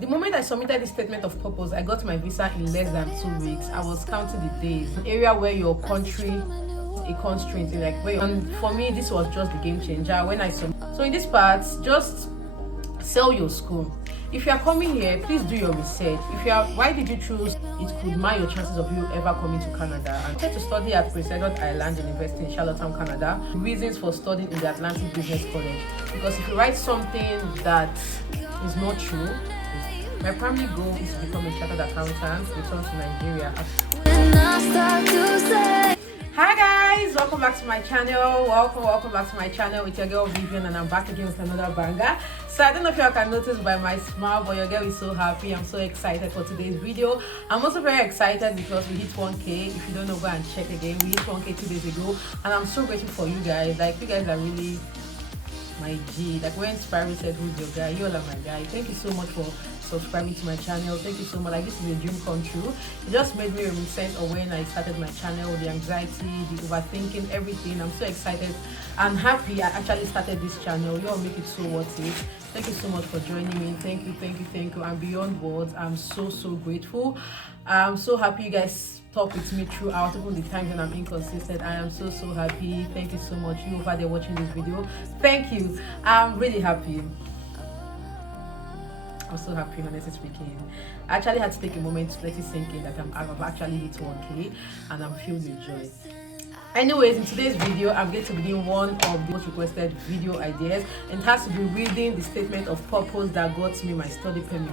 The moment I submitted the statement of purpose, I got my visa in less than 2 weeks. I was counting the days. An area where your country a constraint, like where, and for me this was just the game changer when I saw. So in this part, just sell your school. If you are coming here, please do your research. If you are, why did you choose? It could mar your chances of you ever coming to Canada. I tried to study at Prince Edward Island University in Charlottetown, Canada. Reasons for studying in the Atlantic Business College, because if you write something that is not true, my primary goal is to become a chartered accountant, return to Nigeria. Hi guys, welcome back to my channel. Welcome back to my channel with your girl Vivian, and I'm back again with another banger. So I don't know if you all can notice by my smile, but your girl is so happy. I'm so excited for today's video. I'm also very excited because we hit 1k. If you don't know, go and check again. We hit 1k 2 days ago, and I'm so grateful for you guys. Like, you guys are really my G. Like when Spyro said, "Who's your guy?" You all are my guy. Thank you so much for subscribing to my channel. Thank you so much. Like, this is a dream come true. It just made me reminiscent of when I started my channel, the anxiety, the overthinking, everything. I'm so excited and happy I actually started this channel. You all make it so worth it. Thank you so much for joining me. Thank you. I'm beyond words. I'm so grateful. I'm so happy you guys talk with me throughout, even the times when I'm inconsistent. I am so happy. Thank you so much. You over there watching this video, thank you. I'm really happy. I'm so happy, honestly speaking. I actually had to take a moment to let it sink in that I've actually hit 1k, and I'm filled with joy. Anyways, in today's video, I'm going to be doing one of the most requested video ideas, and it has to be reading the statement of purpose that got me my study permit.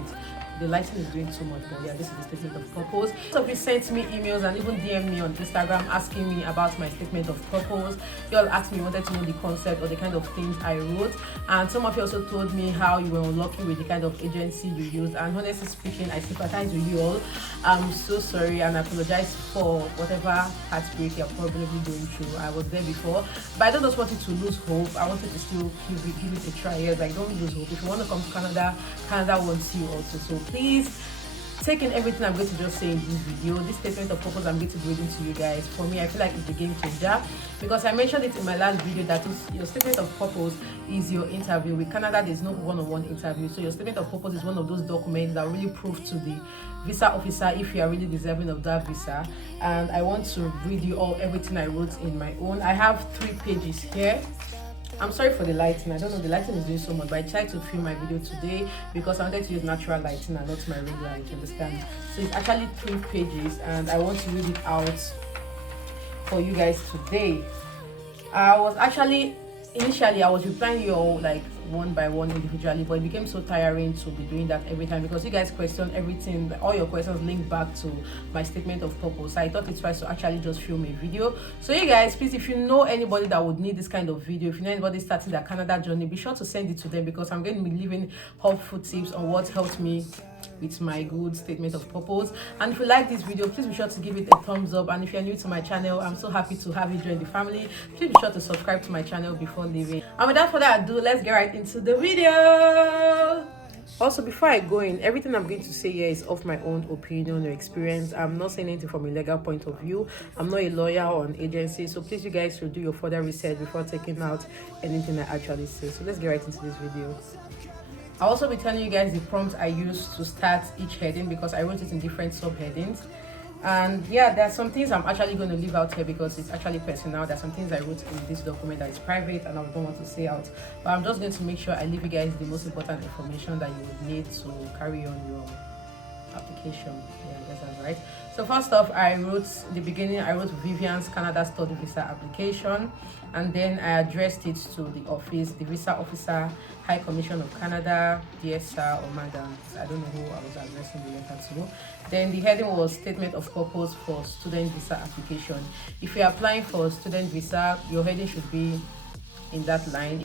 The lighting is doing too much, but yeah, this is the statement of purpose. Some of you sent me emails and even DM me on Instagram asking me about my statement of purpose. You all asked me, wanted to know the concept or the kind of things I wrote, and some of you also told me how you were unlucky with the kind of agency you used. And honestly speaking, I sympathize with you all. I'm so sorry, and I apologize for whatever heartbreak you're probably going through. I was there before, but I don't just want you to lose hope. I wanted to still give it a try. Yes, like, don't lose hope. If you want to come to Canada, Canada wants you also. So please take in everything I'm going to just say in this video. This statement of purpose I'm going to be reading to you guys. For me, I feel like it's a game changer, because I mentioned it in my last video that your statement of purpose is your interview. With Canada, there's no one-on-one interview, so your statement of purpose is one of those documents that really prove to the visa officer if you are really deserving of that visa. And I want to read you all everything I wrote in my own. I have 3 pages here. I'm sorry for the lighting. I don't know, the lighting is doing so much, but I tried to film my video today because I wanted to use natural lighting and not my ring light, you understand? So it's actually 3 pages, and I want to read it out for you guys today. I was actually, initially I was replying you all like one by one individually, but it became so tiring to be doing that every time because you guys question everything. All your questions link back to my statement of purpose. I thought it's right to actually just film a video. So you guys, please, if you know anybody that would need this kind of video, if you know anybody starting their Canada journey, be sure to send it to them, because I'm going to be leaving helpful tips on what helped me with my good statement of purpose. And if you like this video, please be sure to give it a thumbs up. And if you're new to my channel, I'm so happy to have you join the family. Please be sure to subscribe to my channel before leaving. And without further ado, let's get right into the video. Also, before I go in, everything I'm going to say here is of my own opinion or experience. I'm not saying anything from a legal point of view. I'm not a lawyer or an agency, so please, you guys should do your further research before taking out anything I actually say. So let's get right into this video. I'll also be telling you guys the prompts I used to start each heading, because I wrote it in different subheadings. And yeah, there are some things I'm actually going to leave out here because it's actually personal. There are some things I wrote in this document that is private and I don't want to say out, but I'm just going to make sure I leave you guys the most important information that you would need to carry on your application. Yeah, I guess that's right. So first off, I wrote the beginning. I wrote Vivian's Canada study visa application, and then I addressed it to the office, the visa officer, High Commission of Canada, dear sir or madam. I don't know who I was addressing the letter to. Then the heading was statement of purpose for student visa application. If you're applying for a student visa, your heading should be in that line.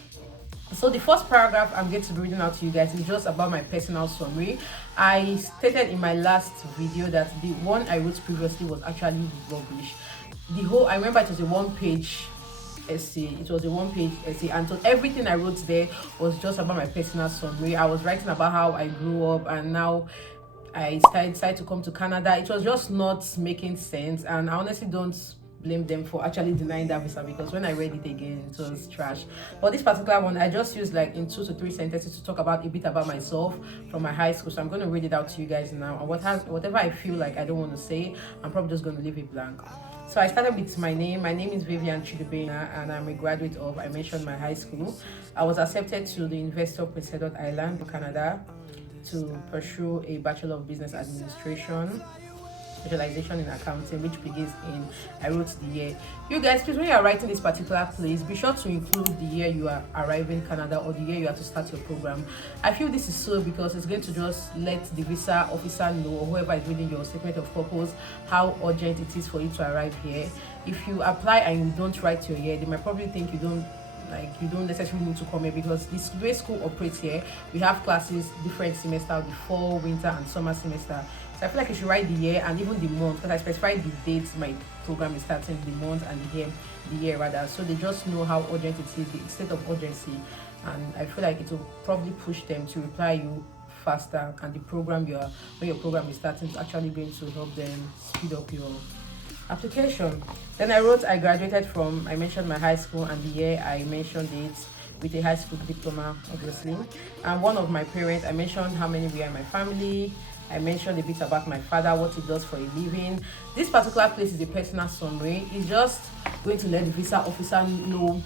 So the first paragraph I'm going to be reading out to you guys is just about my personal summary. I stated in my last video that the one I wrote previously was actually rubbish. I remember it was a one-page essay. It was a one-page essay, and so everything I wrote there was just about my personal summary. I was writing about how I grew up and now I decided to come to Canada. It was just not making sense, and I honestly don't blame them for actually denying that visa, because when I read it again, it was trash. But this particular one, I just used like in 2 to 3 sentences to talk about a bit about myself from my high school. So I'm going to read it out to you guys now. And whatever I feel like I don't want to say, I'm probably just going to leave it blank. So I started with my name. My name is Vianna.dubem, and I'm a graduate of, I mentioned, my high school. I was accepted to the University of Prince Edward Island, Canada, to pursue a Bachelor of Business Administration, specialization in accounting, which begins in, I wrote the year. You guys, please, when you are writing this particular place, be sure to include the year you are arriving in Canada or the year you have to start your program. I feel this is so because it's going to just let the visa officer know, or whoever is reading your statement of purpose, how urgent it is for you to arrive here. If you apply and you don't write your year, they might probably think you don't necessarily need to come here, because this way school operates here, we have classes different semester, the fall, winter and summer semester. So I feel like you should write the year and even the month, because I specified the dates my program is starting, the month and the year rather, so they just know how urgent it is, the state of urgency, and I feel like it will probably push them to reply you faster, and the program when your program is starting is actually going to help them speed up your application. Then I wrote I graduated from, I mentioned my high school and the year, I mentioned it with a high school diploma, obviously, and one of my parents, I mentioned how many we are in my family. I mentioned a bit about my father, what he does for a living. This particular place is a personal summary. It's just going to let the visa officer know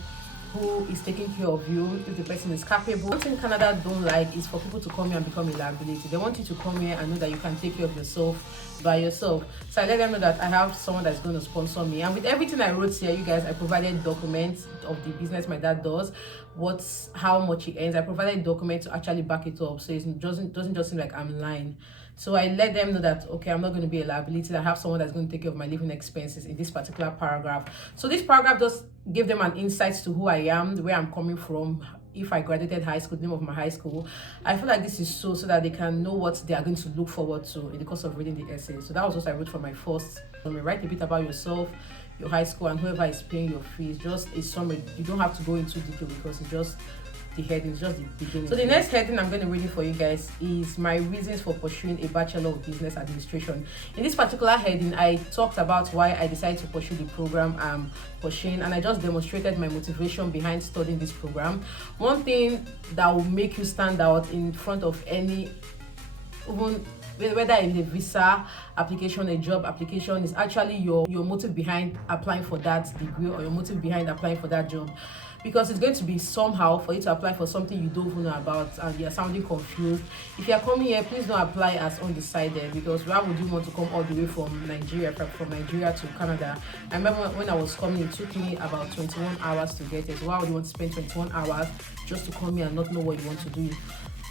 who is taking care of you, if the person is capable. One thing Canada don't like is for people to come here and become a liability. They want you to come here and know that you can take care of yourself by yourself. So I let them know that I have someone that's going to sponsor me. And with everything I wrote here, you guys, I provided documents of the business my dad does, how much he earns. I provided documents to actually back it up, so it doesn't just seem like I'm lying. So I let them know that, okay, I'm not going to be a liability. I have someone that's going to take care of my living expenses in this particular paragraph. So this paragraph does give them an insight to who I am, where I'm coming from, if I graduated high school, the name of my high school. I feel like this is so that they can know what they are going to look forward to in the course of reading the essay. So that was what I wrote for my first summary. Write a bit about yourself, your high school, and whoever is paying your fees. Just a summary. You don't have to go into detail because it's just the heading, is just the beginning. So the next heading I'm going to read it for you guys is my reasons for pursuing a Bachelor of Business Administration. In this particular heading, I talked about why I decided to pursue the program I'm pursuing, and I just demonstrated my motivation behind studying this program. One thing that will make you stand out in front of any, even whether in a visa application, a job application, is actually your motive behind applying for that degree, or your motive behind applying for that job. Because it's going to be somehow for you to apply for something you don't even know about and you're sounding confused. If you're coming here, please don't apply as undecided, because why would you want to come all the way from Nigeria to Canada? I remember when I was coming, it took me about 21 hours to get it. So why would you want to spend 21 hours just to come here and not know what you want to do?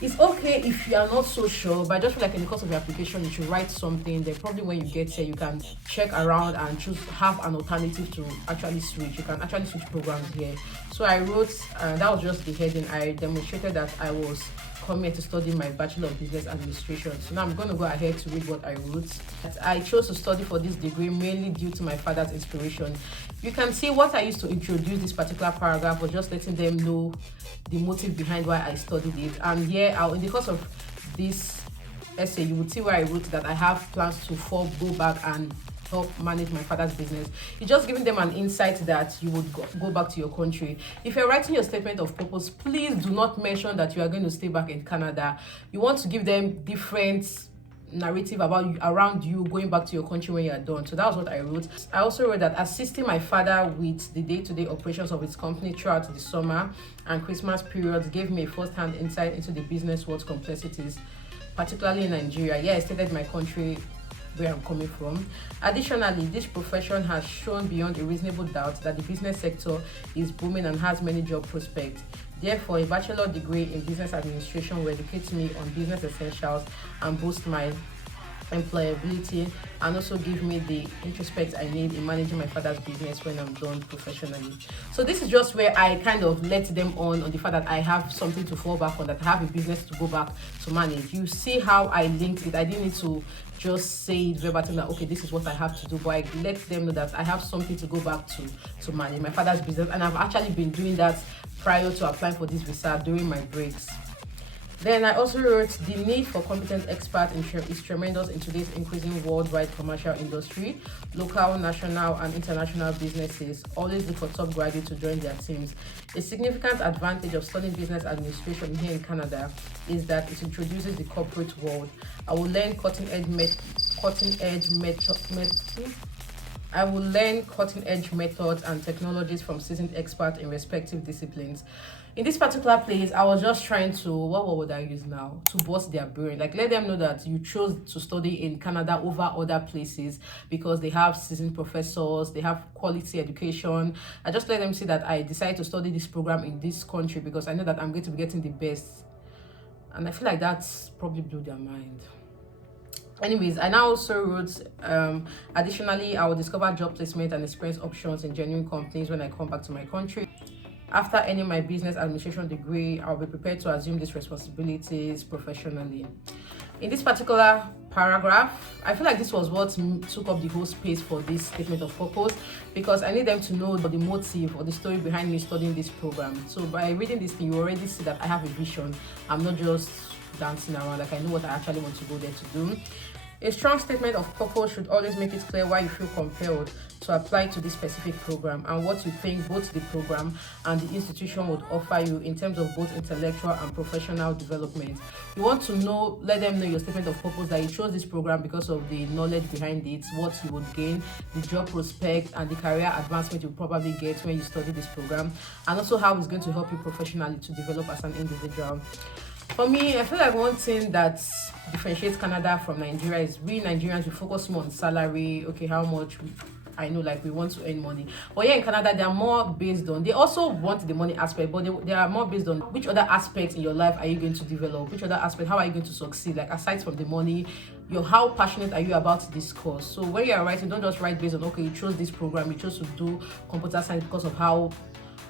It's okay if you are not so sure, but I just feel like in the course of your application, you should write something. Then probably when you get here, you can check around and have an alternative to actually switch. You can actually switch programs here. So I wrote, that was just the heading. I demonstrated that I was coming here to study my Bachelor of Business Administration. So now I'm going to go ahead to read what I wrote. I chose to study for this degree mainly due to my father's inspiration. You can see what I used to introduce this particular paragraph was just letting them know the motive behind why I studied it. And here, in the course of this essay, you would see where I wrote that I have plans to go back and help manage my father's business. It's just giving them an insight that you would go back to your country. If you're writing your statement of purpose, please do not mention that you are going to stay back in Canada. You want to give them different narrative around you going back to your country when you are done. So that was what I wrote. I also wrote that assisting my father with the day-to-day operations of his company throughout the summer and Christmas periods gave me a first-hand insight into the business world's complexities, particularly in Nigeria. Yeah, I stated my country where I'm coming from. Additionally, this profession has shown beyond a reasonable doubt that the business sector is booming and has many job prospects. Therefore, a bachelor degree in business administration will educate me on business essentials and boost my employability, and also give me the introspect I need in managing my father's business when I'm done professionally. So this is just where I kind of let them on the fact that I have something to fall back on, that I have a business to go back to manage. You see how I linked it. I didn't need to just say it verbatim that, okay, this is what I have to do, but I let them know that I have something to go back to manage my father's business, and I've actually been doing that prior to applying for this visa during my breaks. Then I also wrote, the need for competent experts is tremendous in today's increasing worldwide commercial industry. Local, national, and international businesses always look for top graduates to join their teams. A significant advantage of studying business administration here in Canada is that it introduces the corporate world. I will learn I will learn cutting-edge methods and technologies from seasoned experts in respective disciplines. In this particular place, I was just trying to, what word would I use now? To bust their brain. Like, let them know that you chose to study in Canada over other places because they have seasoned professors, they have quality education. I just let them see that I decided to study this program in this country because I know that I'm going to be getting the best. And I feel like that's probably blew their mind. Anyways, I now also wrote, additionally, I will discover job placement and experience options in genuine companies when I come back to my country. After earning my business administration degree, I'll be prepared to assume these responsibilities professionally. In this particular paragraph, I feel like this was what took up the whole space for this statement of purpose, because I need them to know the motive or the story behind me studying this program. So by reading this thing, you already see that I have a vision. I'm not just dancing around, like I know what I actually want to go there to do. A strong statement of purpose should always make it clear why you feel compelled to apply to this specific program and what you think both the program and the institution would offer you in terms of both intellectual and professional development. You want to know, let them know your statement of purpose, that you chose this program because of the knowledge behind it, what you would gain, the job prospect, and the career advancement you probably get when you study this program, and also how it's going to help you professionally to develop as an individual. For me, I feel like one thing that differentiates Canada from Nigeria is we Nigerians, we focus more on salary, okay, how much I know, like we want to earn money. But here in Canada, they are more based on, they also want the money aspect, but they are more based on which other aspects in your life are you going to develop, which other aspect, how are you going to succeed, like aside from the money, how passionate are you about this course. So when you are writing, don't just write based on, okay, you chose this program, you chose to do computer science because of how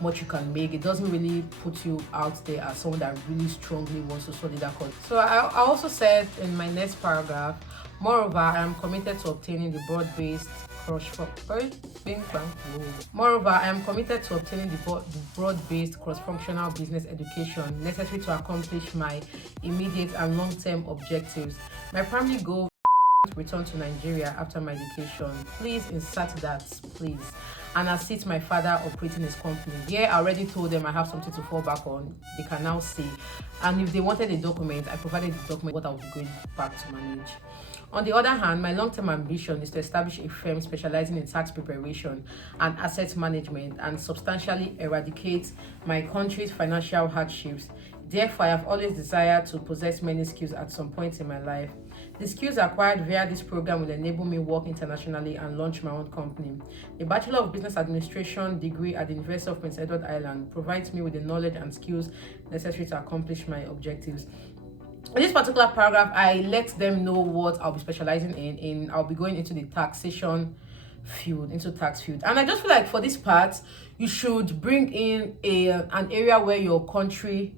much you can make. It doesn't really put you out there as someone that really strongly wants to study that course. So I also said in my next paragraph, moreover, I am committed to obtaining the broad-based cross-functional business education necessary to accomplish my immediate and long-term objectives. My primary goal is to return to Nigeria after my education. Please insert that, please. And assist my father operating his company. Yeah, I already told them I have something to fall back on. They can now see. And if they wanted a document, I provided the document what I would be going back to manage. On the other hand, my long-term ambition is to establish a firm specializing in tax preparation and asset management and substantially eradicate my country's financial hardships. Therefore, I have always desired to possess many skills at some point in my life. The skills acquired via this program will enable me to work internationally and launch my own company. The Bachelor of Business Administration degree at the University of Prince Edward Island provides me with the knowledge and skills necessary to accomplish my objectives. In this particular paragraph, I let them know what I'll be specializing in. I'll be going into the taxation field, and I just feel like for this part, you should bring in an area where your country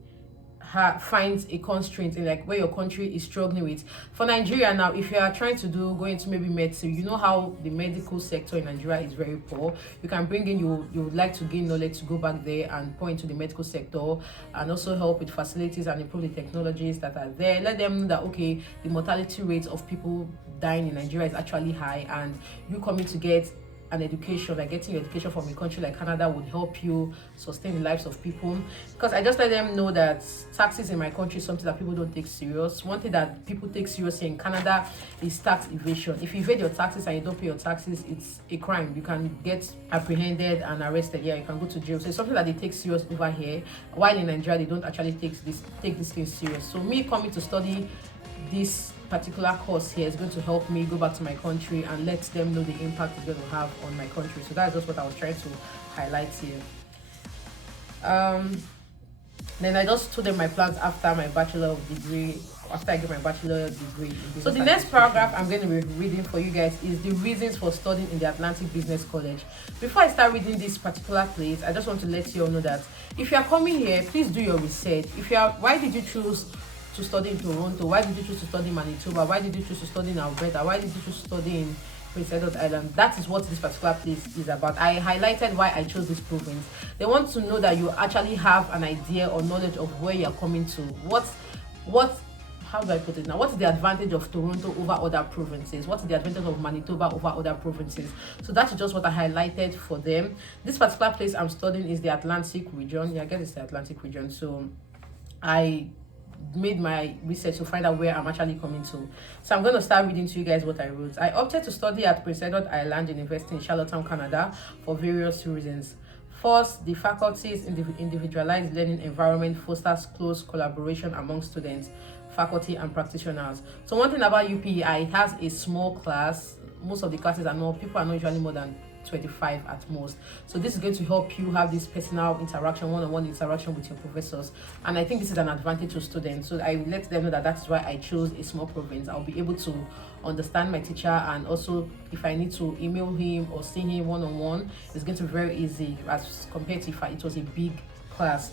finds a constraint, in like where your country is struggling with. For Nigeria now, if you are trying to go into maybe medicine, you know how the medical sector in Nigeria is very poor. You can bring in, you would like to gain knowledge to go back there and point to the medical sector and also help with facilities and improve the technologies that are there. Let them know that, okay, the mortality rate of people dying in Nigeria is actually high, and you coming to get an education, like getting your education from a country like Canada, would help you sustain the lives of people. Because I just let them know that taxes in my country is something that people don't take serious. One thing that people take seriously in Canada is tax evasion. If you evade your taxes and you don't pay your taxes, it's a crime. You can get apprehended and arrested. Yeah, you can go to jail. So it's something that they take serious over here, while in Nigeria they don't actually take this thing serious. So me coming to study this particular course here is going to help me go back to my country and let them know the impact it's going to have on my country. So that's just what I was trying to highlight here. Then I just told them my plans after I get my bachelor degree. So the next paragraph I'm going to be reading for you guys is the reasons for studying in the Atlantic Business College. Before I start reading this particular place, I just want to let you all know that if you are coming here, please do your research. Why did you choose to study in Toronto? Why did you choose to study in Manitoba? Why did you choose to study in Alberta? Why did you choose to study in Prince Edward Island? That is what this particular place is about. I highlighted why I chose this province. They want to know that you actually have an idea or knowledge of where you're coming to, what what how do I put it now? What is the advantage of Toronto over other provinces? What is the advantage of Manitoba over other provinces? So that's just what I highlighted for them. This particular place I'm studying is the Atlantic region. Yeah, I guess it's the Atlantic region. So I made my research to find out where I'm actually coming to. So I'm going to start reading to you guys what I wrote. I opted to study at Prince Edward Island University in Charlottetown, Canada for various reasons. First, the faculty's individualized learning environment fosters close collaboration among students, faculty, and practitioners. So one thing about UPEI, it has a small class. Most of the classes are not, people are not usually more than 25 at most. So this is going to help you have this personal interaction, one-on-one interaction with your professors, and I think this is an advantage to students. So I let them know that that's why I chose a small province. I'll be able to understand my teacher, and also if I need to email him or see him one-on-one, it's going to be very easy as compared to if it was a big class.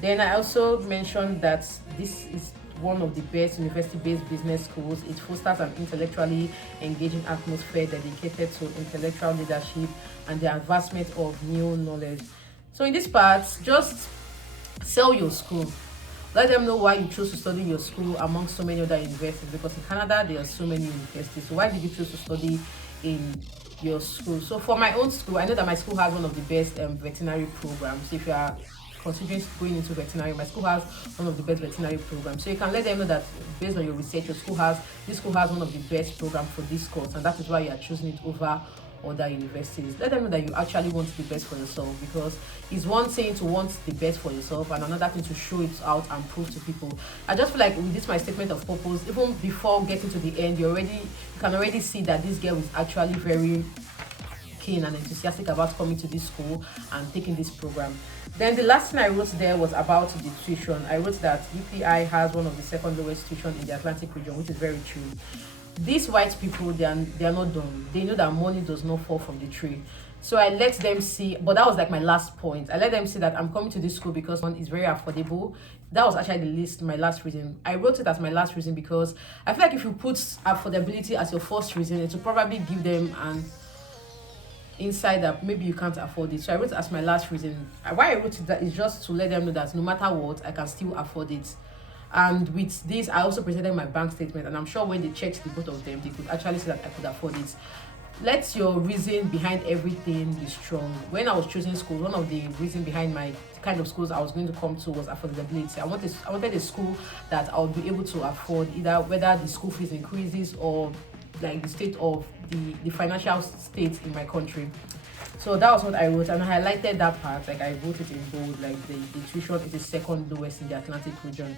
Then I also mentioned that this is one of the best university-based business schools. It fosters an intellectually engaging atmosphere dedicated to intellectual leadership and the advancement of new knowledge. So in this part, just sell your school. Let them know why you chose to study your school among so many other universities, because in Canada there are so many universities. So why did you choose to study in your school? So for my own school, I know that my school has one of the best veterinary programs. If you are considering going into veterinary, my school has one of the best veterinary programs. So you can let them know that based on your research, this school has one of the best programs for this course, and that is why you are choosing it over other universities. Let them know that you actually want the best for yourself, because it's one thing to want the best for yourself and another thing to show it out and prove to people. I just feel like with this my statement of purpose, even before getting to the end, you can already see that this girl is actually very keen and enthusiastic about coming to this school and taking this program. Then the last thing I wrote there was about the tuition. I wrote that UPI has one of the second lowest tuition in the Atlantic region, which is very true. These white people, they are not dumb. They know that money does not fall from the tree. So I let them see, but that was like my last point. I let them see that I'm coming to this school because one is very affordable. That was actually my last reason. I wrote it as my last reason because I feel like if you put affordability as your first reason, it will probably give them an inside that maybe you can't afford it. So I wrote it as my last reason. Why I wrote it that is just to let them know that no matter what, I can still afford it. And with this, I also presented my bank statement, and I'm sure when they checked the both of them, they could actually see that I could afford it. Let your reason behind everything be strong. When I was choosing school, one of the reasons behind my kind of schools I was going to come to was affordability. I wanted a school that I would be able to afford, either whether the school fees increases or like the state of the financial state in my country. So that was what I wrote, and I highlighted that part. Like I wrote it in bold, like the tuition is the second lowest in the Atlantic region.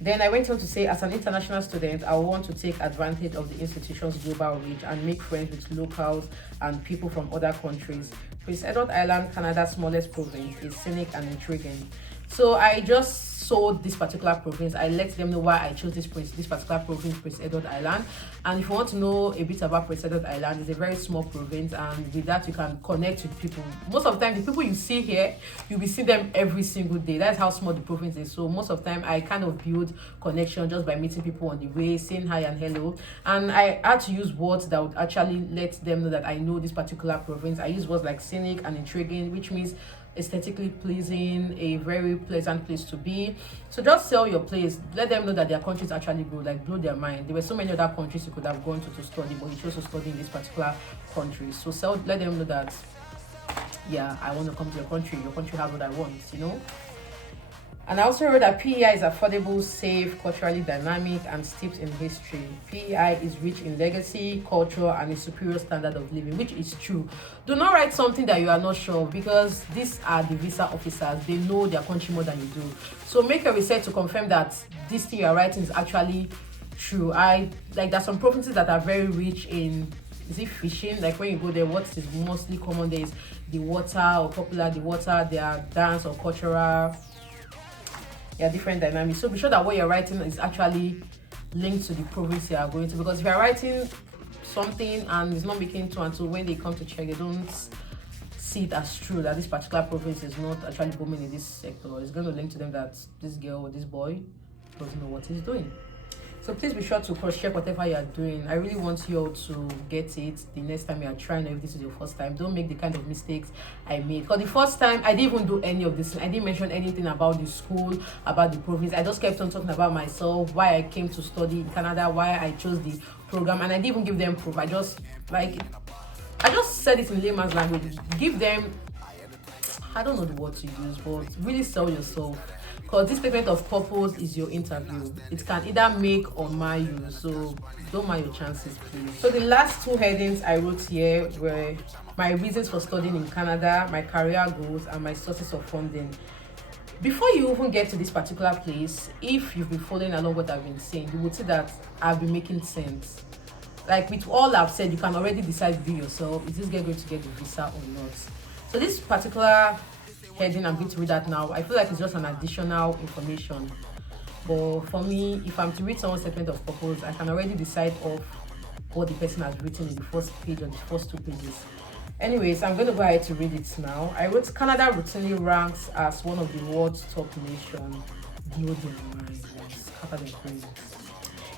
Then I went on to say, as an international student, I want to take advantage of the institution's global reach and make friends with locals and people from other countries. Prince Edward Island, Canada's smallest province, is scenic and intriguing. So I just sold this particular province. I let them know why I chose this particular province, Prince Edward Island. And if you want to know a bit about Prince Edward Island, it's a very small province, and with that you can connect with people. Most of the time, the people you see here, you'll be seeing them every single day. That's how small the province is. So most of the time, I kind of build connection just by meeting people on the way, saying hi and hello. And I had to use words that would actually let them know that I know this particular province. I use words like scenic and intriguing, which means aesthetically pleasing, a very pleasant place to be. So just sell your place. Let them know that their country is actually good, like blow their mind. There were so many other countries you could have gone to study, but you chose to study in this particular country. So let them know that, yeah, I want to come to your country has what I want, you know. And I also wrote that PEI is affordable, safe, culturally dynamic, and steeped in history. PEI is rich in legacy, culture, and a superior standard of living, which is true. Do not write something that you are not sure of, because these are the visa officers. They know their country more than you do. So make a research to confirm that this thing you are writing is actually true. There's some provinces that are very rich in, is it fishing? Like when you go there, what is mostly common there is the water, or popular the water, their dance or cultural, different dynamics. So be sure that what you're writing is actually linked to the province you are going to, because if you're writing something and it's not making two and two, when they come to check, they don't see it as true that this particular province is not actually booming in this sector. It's going to link to them that this girl or this boy doesn't know what he's doing. So please be sure to cross-check whatever you are doing. I really want you all to get it the next time you are trying, or if this is your first time. Don't make the kind of mistakes I made. Because the first time, I didn't even do any of this. I didn't mention anything about the school, about the province. I just kept on talking about myself, why I came to study in Canada, why I chose the program, and I didn't even give them proof. I just said it in layman's language. Give them, I don't know the word to use, but really sell yourself. Because this statement of purpose is your interview. It can either make or mar you, so don't mar your chances, please. So the last two headings I wrote here were my reasons for studying in Canada, my career goals, and my sources of funding. Before you even get to this particular place, if you've been following along what I've been saying, you would see that I've been making sense. Like with all I've said, you can already decide to do yourself, is this girl going to get the visa or not? So this particular heading I'm going to read that now, I feel like it's just an additional information. But for me, if I'm to read someone's statement of purpose, I can already decide off what the person has written in the first page or the first 2 pages. Anyways, I'm going to go ahead to read it now. I wrote, Canada routinely ranks as one of the world's top nations.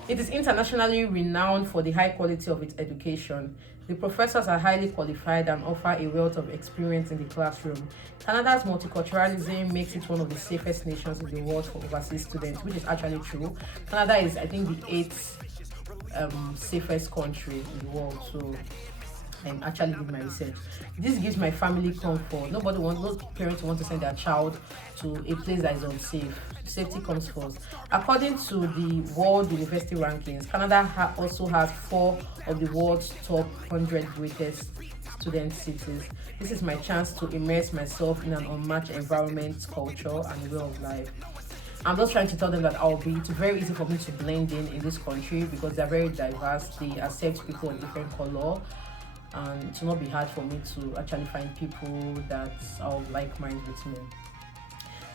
It is internationally renowned for the high quality of its education. The professors are highly qualified and offer a wealth of experience in the classroom. Canada's multiculturalism makes it one of the safest nations in the world for overseas students, which is actually true. Canada is, I think, the 8th safest country in the world. So I'm actually doing my research. This gives my family comfort. No parents want to send their child to a place that is unsafe. Safety comes first. According to the World University Rankings, Canada also has 4 of the world's top 100 greatest student cities. This is my chance to immerse myself in an unmatched environment, culture, and way of life. I'm just trying to tell them that it's very easy for me to blend in this country because they're very diverse. They accept people of different color. And it will not be hard for me to actually find people that are of like mind with me.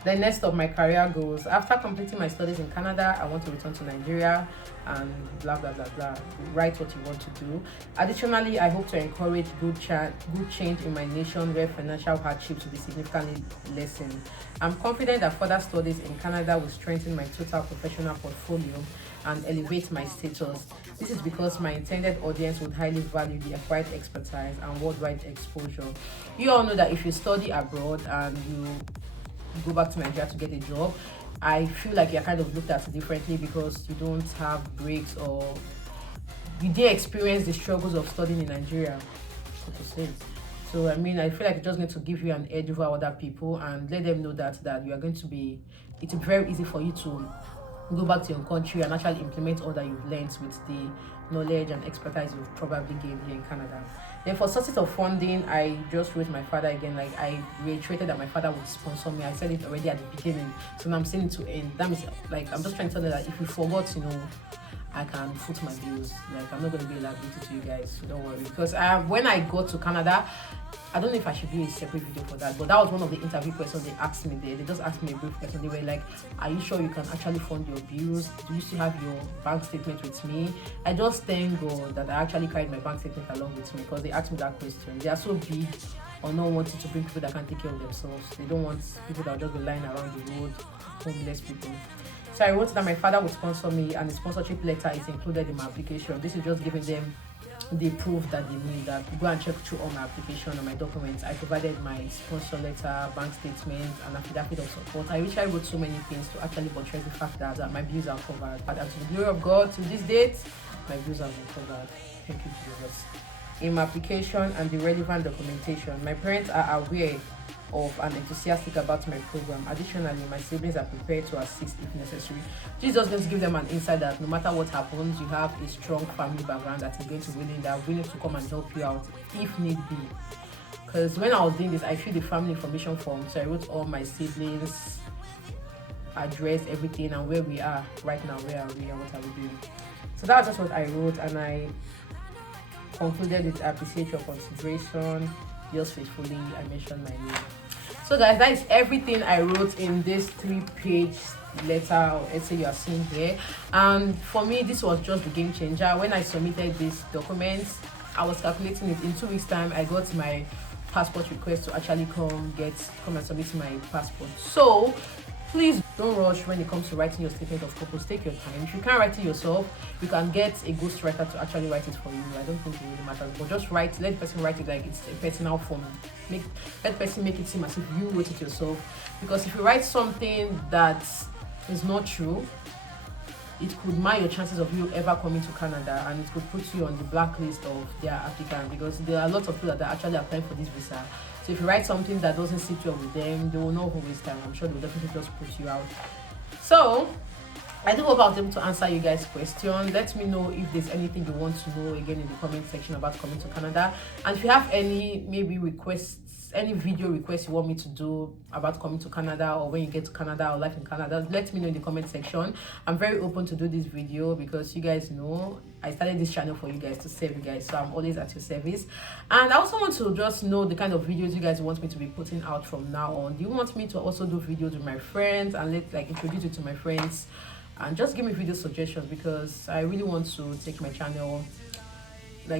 Then next up, my career goals. After completing my studies in Canada, I want to return to Nigeria and blah blah blah blah. Write what you want to do. Additionally, I hope to encourage good change in my nation where financial hardships will be significantly lessened. I'm confident that further studies in Canada will strengthen my total professional portfolio and elevate my status. This is because my intended audience would highly value the acquired expertise and worldwide exposure. You all know that if you study abroad and you go back to Nigeria to get a job, I feel like you're kind of looked at differently because you don't have breaks or you didn't experience the struggles of studying in Nigeria, so to say. So I mean, I feel like it's just going to give you an edge over other people and let them know that you are going to be, it's very easy for you to go back to your country and actually implement all that you've learned with the knowledge and expertise you've probably gained here in Canada. Then for sources of funding, I just wrote my father again. Like I reiterated that my father would sponsor me. I said it already at the beginning, so now I'm saying it to end. That means like I'm just trying to tell them that if you forgot, I can foot my bills. Like I'm not going to be a liability to you guys, so don't worry. Because when I got to Canada, I don't know if I should do a separate video for that, but that was one of the interview questions they asked me there. They just asked me a brief question. They were like, are you sure you can actually fund your bills? Do you still have your bank statement with me? I just thank God that I actually carried my bank statement along with me because they asked me that question. They are so big on not wanting to bring people that can take care of themselves. They don't want people that will just be lying around the road, homeless people. So I wrote that my father would sponsor me and the sponsorship letter is included in my application. This is just giving them the proof that they need, that go and check through all my application and my documents. I provided my sponsor letter, bank statement, and affidavit of support. I wish I wrote so many things to actually buttress the fact that my bills are covered. But to the glory of God, to this date, my bills have been covered. Thank you, Jesus. In my application and the relevant documentation, my parents are aware of and enthusiastic about my program. Additionally, my siblings are prepared to assist if necessary. This is just going to give them an insight that no matter what happens, you have a strong family background that is going to willing to come and help you out if need be. Because when I was doing this, I filled the family information form, so I wrote all my siblings, address, everything, and where we are right now, where are we and what are we doing. So that was just what I wrote, and I concluded with appreciate your consideration. Yours faithfully, I mentioned my name. So guys, that is everything I wrote in this 3-page letter or essay you are seeing here. And for me, this was just the game changer. When I submitted these documents, I was calculating it in 2 weeks time. I got my passport request to actually come and submit my passport. So please don't rush when it comes to writing your statement of purpose. Take your time. If you can't write it yourself, you can get a ghostwriter to actually write it for you. I don't think it really matters, but just write, let the person write it like it's a personal form. Let the person make it seem as if you wrote it yourself, because if you write something that is not true, it could mar your chances of you ever coming to Canada, and it could put you on the blacklist of their applicant, because there are a lot of people that are actually applying for this visa. So if you write something that doesn't sit well with them, they will not waste time. I'm sure they'll definitely just put you out. So I do hope I was able to answer you guys' question. Let me know if there's anything you want to know again in the comment section about coming to Canada. And if you have any maybe requests, any video requests you want me to do about coming to Canada, or when you get to Canada, or life in Canada, let me know in the comment section. I'm very open to do this video, because you guys know I started this channel for you guys, to serve you guys, so I'm always at your service. And I also want to just know the kind of videos you guys want me to be putting out from now on. Do you want me to also do videos with my friends and introduce you to my friends, and just give me video suggestions, because I really want to take my channel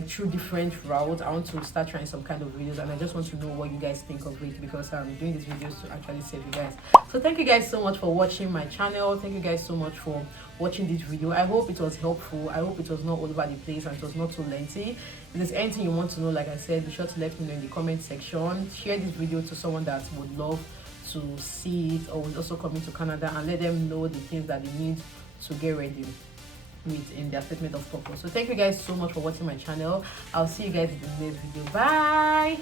through different routes. I want to start trying some kind of videos, and I just want to know what you guys think of it, because I'm doing these videos to actually save you guys. So thank you guys so much for watching my channel. Thank you guys so much for watching this video. I hope it was helpful. I hope it was not all over the place and it was not too lengthy. If there's anything you want to know, like I said, be sure to let me know in the comment section. Share this video to someone that would love to see it, or will also coming to Canada, and let them know the things that they need to get ready with in their statement of purpose. So thank you guys so much for watching my channel. I'll see you guys in the next video. Bye.